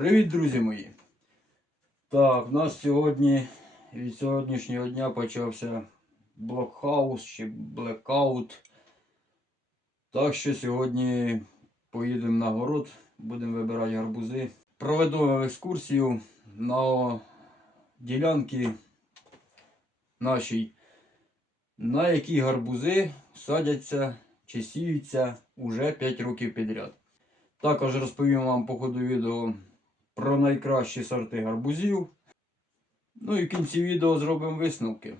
Привіт, друзі мої! Так, у нас сьогодні від сьогоднішнього дня почався блокхаус чи блекаут. Так що сьогодні поїдемо на город, будемо вибирати гарбузи. Проведу екскурсію на ділянки нашій, на які гарбузи садяться чи сіються уже 5 років підряд. Також розповім вам по ходу відео про найкращі сорти гарбузів. Ну і в кінці відео зробимо висновки.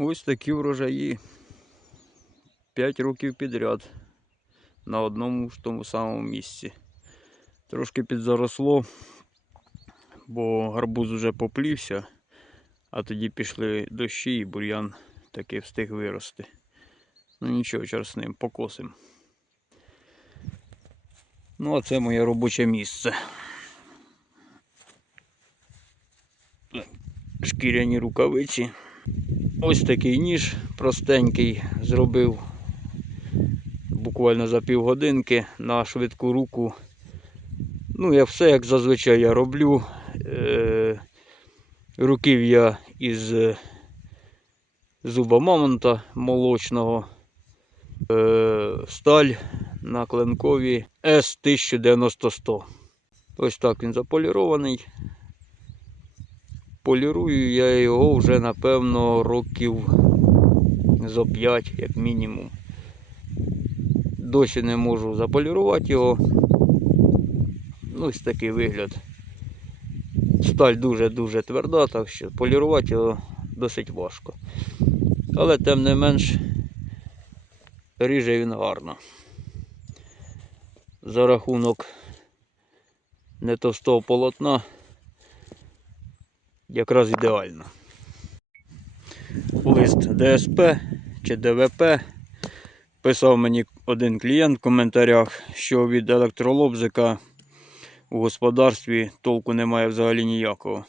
Ось такі врожаї. 5 років підряд на одному ж тому самому місці. Трошки підзаросло, бо гарбуз уже поплівся, а тоді пішли дощі і бур'ян таки встиг вирости. Ну нічого, чор з ним, покосим. Ну, а це моє робоче місце. Шкіряні рукавиці. Ось такий ніж простенький зробив буквально за півгодинки на швидку руку. Ну, я все як зазвичай я роблю. Е, руків'я із зуба мамонта молочного. Е, сталь на клинкові С1090-100. Ось так він заполірований. Полірую я його вже напевно років зо 5, як мінімум. Досі не можу заполірувати його. Ну, ось такий вигляд. Сталь дуже-дуже тверда, так що полірувати його досить важко. Але тим не менш ріже він гарно. За рахунок не товстого полотна якраз ідеально. Лист ДСП чи ДВП. Писав мені один клієнт в коментарях, що від електролобзика у господарстві толку немає взагалі ніякого.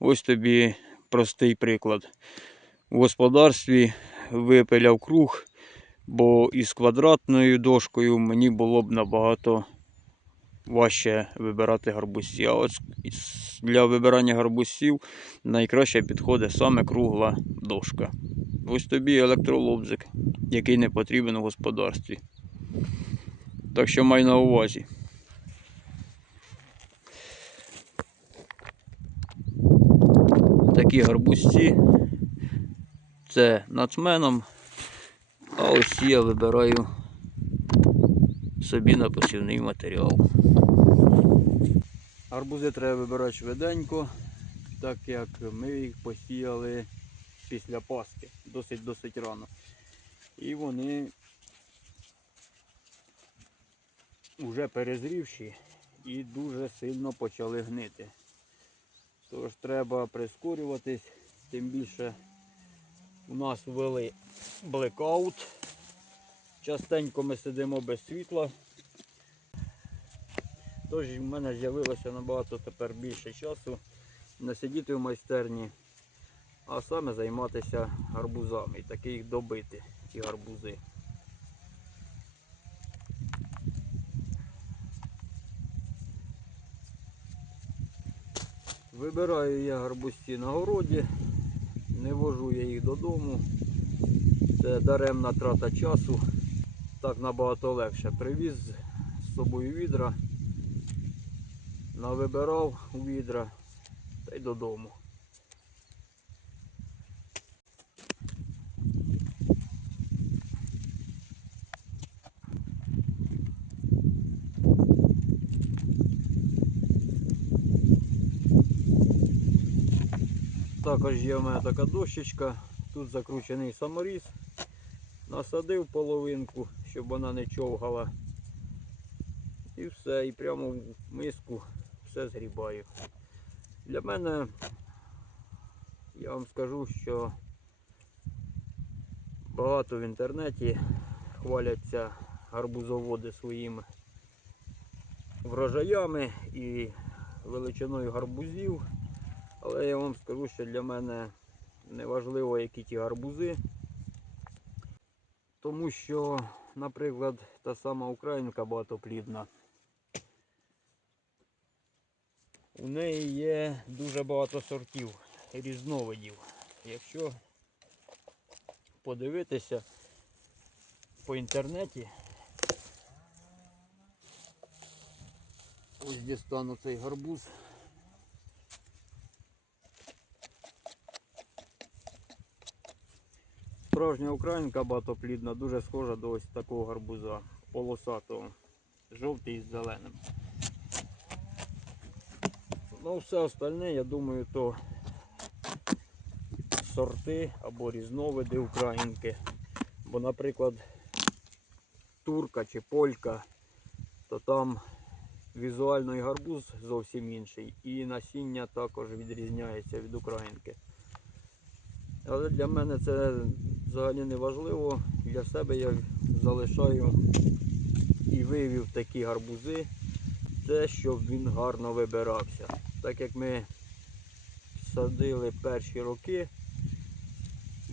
Ось тобі простий приклад. У господарстві випиляв круг, бо із квадратною дошкою мені було б набагато важче вибирати гарбузці. А от для вибирання гарбузців найкраще підходить саме кругла дошка. Ось тобі електролобзик, який не потрібен у господарстві. Так що май на увазі. Такі гарбузці. Це нацменом. А ось я вибираю собі на посівний матеріал. Гарбузи треба вибирати швиденько, так як ми їх посіяли після Пасхи, досить-досить рано. І вони вже перезрівші і дуже сильно почали гнити. Тож треба прискорюватись, тим більше у нас ввели блекаут. Частенько ми сидимо без світла. Тож в мене з'явилося набагато тепер більше часу не сидіти в майстерні, а саме займатися гарбузами і таки їх добити, ці гарбузи. Вибираю я гарбузці на городі, не вожу я їх додому. Це даремна трата часу. Так набагато легше. Привіз з собою відра, навибирав у відра та й додому. Також є в мене така дощечка, тут закручений саморіз. Насадив половинку, щоб вона не човгала. І все, і прямо в миску все згрібаю. Для мене, я вам скажу, що багато в інтернеті хваляться гарбузоводи своїми врожаями і величиною гарбузів. Але я вам скажу, що для мене не важливо, які ті гарбузи. Тому що, наприклад, та сама українка багатоплідна. У неї є дуже багато сортів, різновидів. Якщо подивитися по інтернеті, ось дістану цей гарбуз. Справжня українка багатоплідна, дуже схожа до ось такого гарбуза полосатого, жовтий з зеленим. Ну, все остальне, я думаю, то сорти або різновиди українки. Бо, наприклад, турка чи полька, то там візуально і гарбуз зовсім інший, і насіння також відрізняється від українки. Але для мене це взагалі не важливо. Для себе я залишаю і вивів такі гарбузи, те, щоб він гарно вибирався. Так як ми садили перші роки,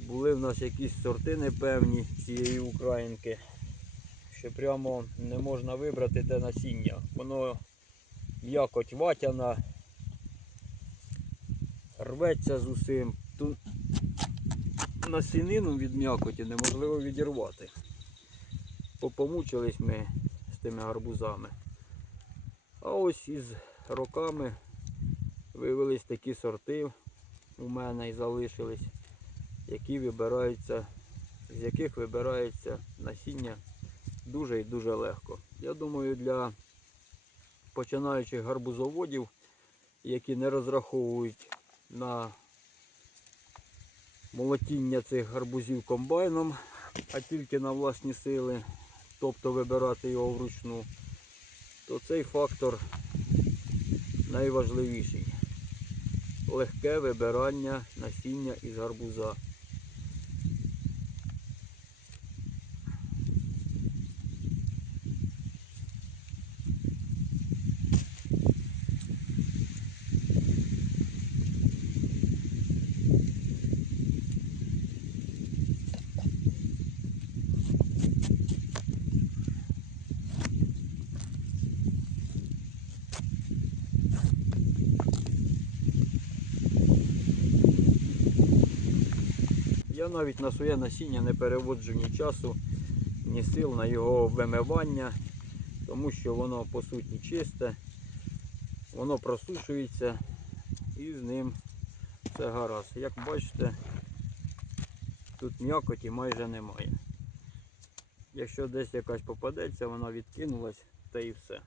були в нас якісь сорти непевні цієї українки, що прямо не можна вибрати те насіння. Воно м'якоть ватяна, рветься з усім. Ту насінину від м'якоті неможливо відірвати. Попомучились ми з тими гарбузами. А ось із роками виявились такі сорти у мене і залишились, які вибираються, з яких вибирається насіння дуже і дуже легко. Я думаю, для починаючих гарбузоводів, які не розраховують на молотіння цих гарбузів комбайном, а тільки на власні сили, тобто вибирати його вручну, то цей фактор найважливіший. Легке вибирання насіння із гарбуза. Я навіть на своє насіння не переводжу ні часу, ні сил на його вимивання, тому що воно по суті чисте, воно просушується і з ним все гаразд. Як бачите, тут м'якоті майже немає. Якщо десь якась попадеться, вона відкинулась та і все.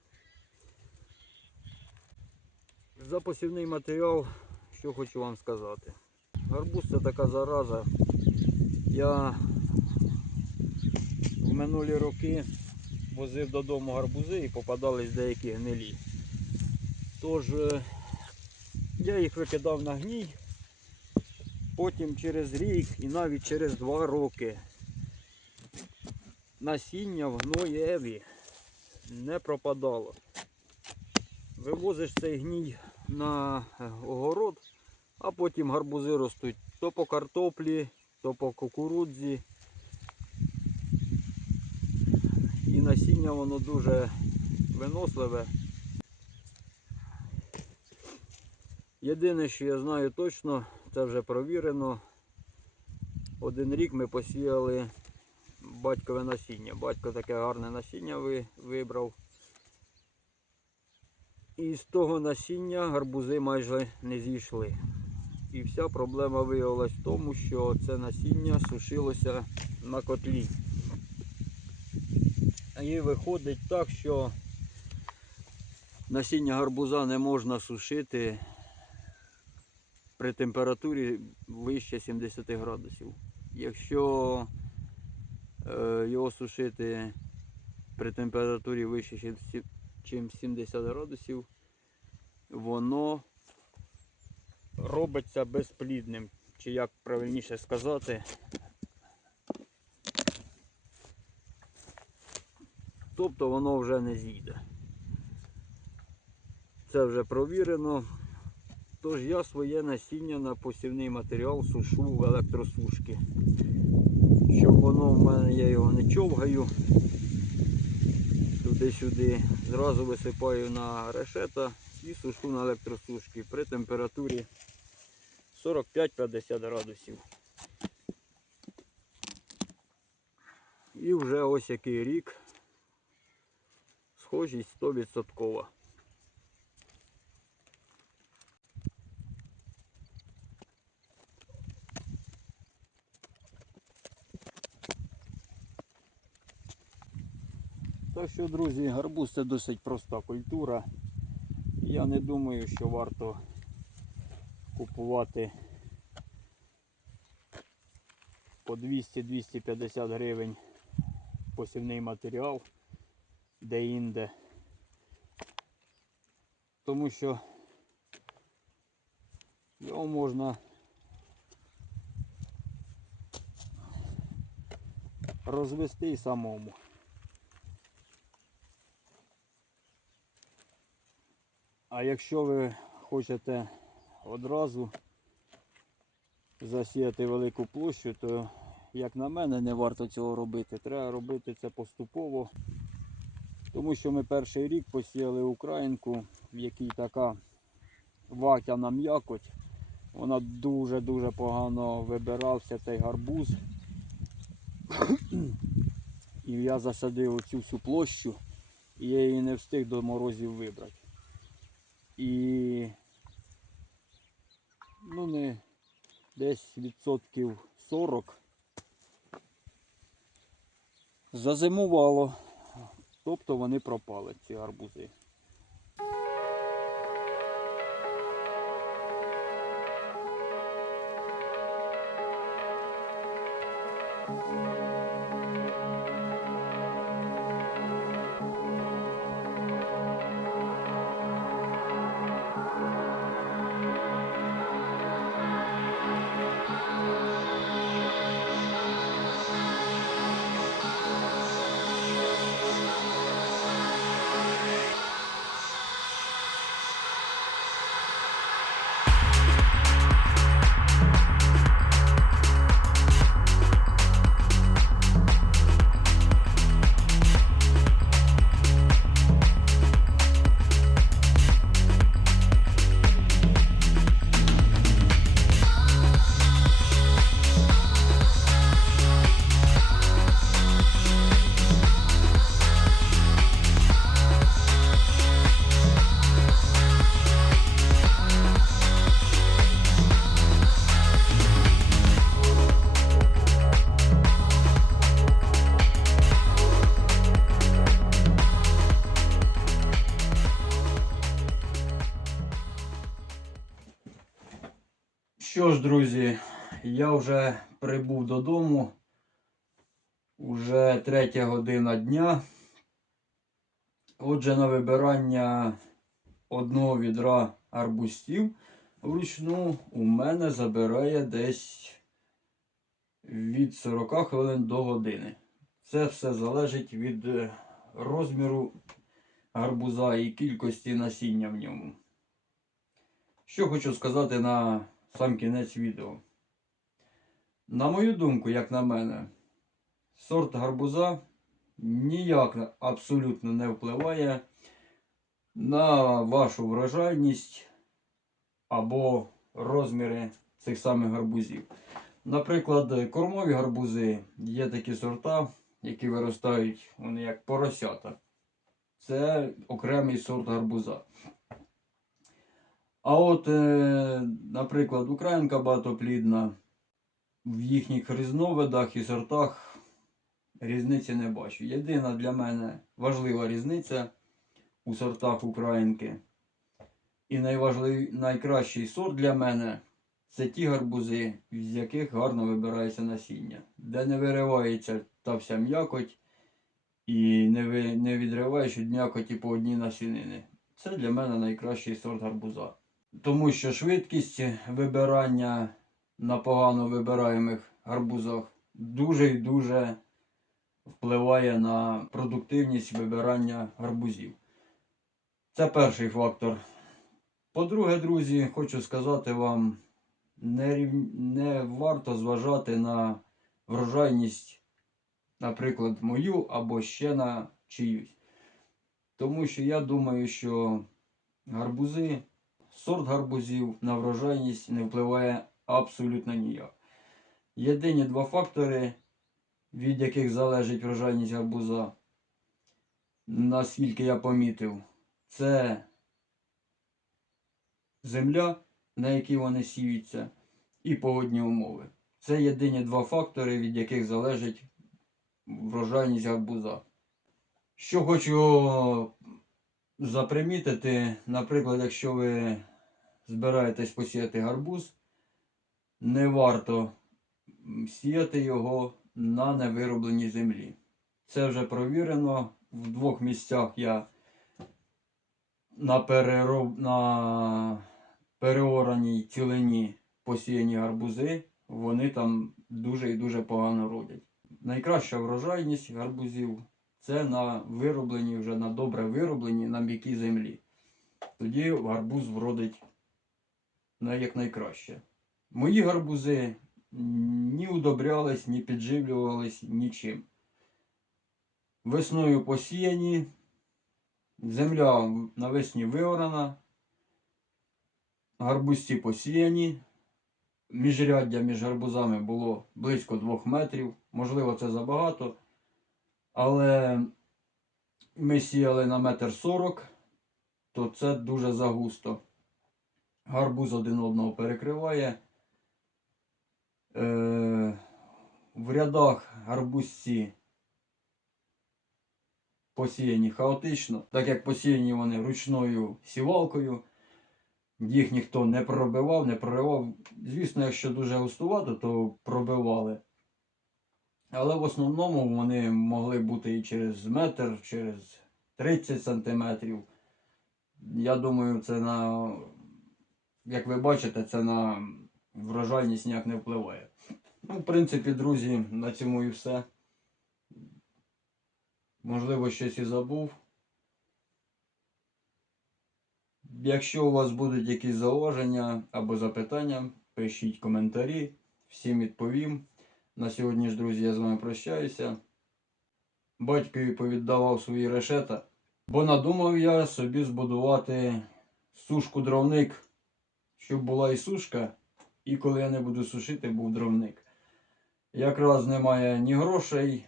За посівний матеріал, що хочу вам сказати. Гарбуз це така зараза. Я в минулі роки возив додому гарбузи і попадались деякі гнилі. Тож е, я їх викидав на гній, потім через рік і навіть через два роки насіння в гноєві не пропадало. Вивозиш цей гній на огород, а потім гарбузи ростуть то по картоплі, то по кукурудзі. І насіння воно дуже виносливе. Єдине, що я знаю точно, це вже провірено. Один рік ми посіяли батькове насіння. Батько таке гарне насіння вибрав. І з того насіння гарбузи майже не зійшли. І вся проблема виявилась в тому, що це насіння сушилося на котлі. І виходить так, що насіння гарбуза не можна сушити при температурі вище 70 градусів. Якщо е, його сушити при температурі вище, ніж 70 градусів, воно робиться безплідним. Чи як правильніше сказати. Тобто воно вже не зійде. Це вже провірено. Тож я своє насіння на посівний матеріал сушу в електросушки. Щоб воно в мене, я його не човгаю туди-сюди. Зразу висипаю на решета і сушу на електросушки при температурі 45-50 градусів. І вже ось який рік. Схожість 100%. Так що, друзі, гарбуз це досить проста культура. Я не думаю, що варто купувати по 200-250 гривень посівний матеріал де-інде. Тому що його можна розвести самому. А якщо ви хочете одразу засіяти велику площу, то, як на мене, не варто цього робити. Треба робити це поступово. Тому що ми перший рік посіяли українку, в якій така ватяна м'якоть. Вона дуже-дуже погано вибирався цей гарбуз. І я засадив цю всю площу, і я її не встиг до морозів вибрати і ну не десь відсотків 40 зазимувало, тобто вони пропали, ці арбузи. Що ж, друзі, я вже прибув додому. Уже третя година дня. Отже, на вибирання одного відра арбузів вручну у мене забирає десь від 40 хвилин до години. Це все залежить від е, розміру гарбуза і кількості насіння в ньому. Що хочу сказати на сам кінець відео. На мою думку, як на мене, сорт гарбуза ніяк абсолютно не впливає на вашу врожайність або розміри цих самих гарбузів. Наприклад, кормові гарбузи є такі сорта, які виростають вони як поросята. Це окремий сорт гарбуза. А от, е, наприклад, українка багатоплідна, в їхніх різновидах і сортах різниці не бачу. Єдина для мене важлива різниця у сортах українки. І найважлив... найкращий сорт для мене це ті гарбузи, з яких гарно вибирається насіння, де не виривається та вся м'якоть і не, ви... не відриваєш від м'якоті по одній насінини. Це для мене найкращий сорт гарбуза. Тому що швидкість вибирання на погано вибираємих гарбузах дуже і дуже впливає на продуктивність вибирання гарбузів. Це перший фактор. По-друге, друзі, хочу сказати вам, не, рів- не варто зважати на врожайність, наприклад, мою або ще на чиюсь. Тому що я думаю, що гарбузи, сорт гарбузів на врожайність не впливає абсолютно ніяк. Єдині два фактори, від яких залежить врожайність гарбуза, наскільки я помітив, це земля, на якій вони сіються, і погодні умови. Це єдині два фактори, від яких залежить врожайність гарбуза. Що хочу запримітити, наприклад, якщо ви збираєтесь посіяти гарбуз, не варто сіяти його на невиробленій землі. Це вже провірено. В двох місцях я на, перероб... на переораній цілині посіяні гарбузи, вони там дуже і дуже погано родять. Найкраща врожайність гарбузів це на виробленій, вже на добре виробленій, на м'якій землі. Тоді гарбуз вродить на як найкраще. Мої гарбузи ні удобрялись, ні підживлювались нічим. Весною посіяні, земля навесні виорана, гарбузці посіяні. Міжряддя між гарбузами було близько 2 метрів. Можливо, це забагато. Але ми сіяли на метр сорок, то це дуже загусто. Гарбуз один одного перекриває. Е, в рядах гарбузці посіяні хаотично, так як посіяні вони ручною сівалкою. Їх ніхто не пробивав, не проривав. Звісно, якщо дуже густувато, то пробивали. Але в основному вони могли бути і через метр, через 30 сантиметрів. Я думаю, це на, як ви бачите, це на врожайність ніяк не впливає. Ну, в принципі, друзі, на цьому і все. Можливо, щось і забув. Якщо у вас будуть якісь зауваження або запитання, пишіть коментарі, всім відповім. На сьогодні ж, друзі, я з вами прощаюся. Батькові повіддавав свої решета, бо надумав я собі збудувати сушку дровник, щоб була і сушка, і коли я не буду сушити, був дровник. Якраз немає ні грошей,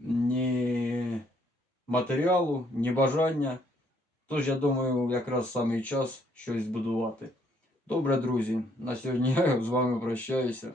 ні матеріалу, ні бажання. Тож, я думаю, якраз самий час щось збудувати. Добре, друзі, на сьогодні я з вами прощаюся.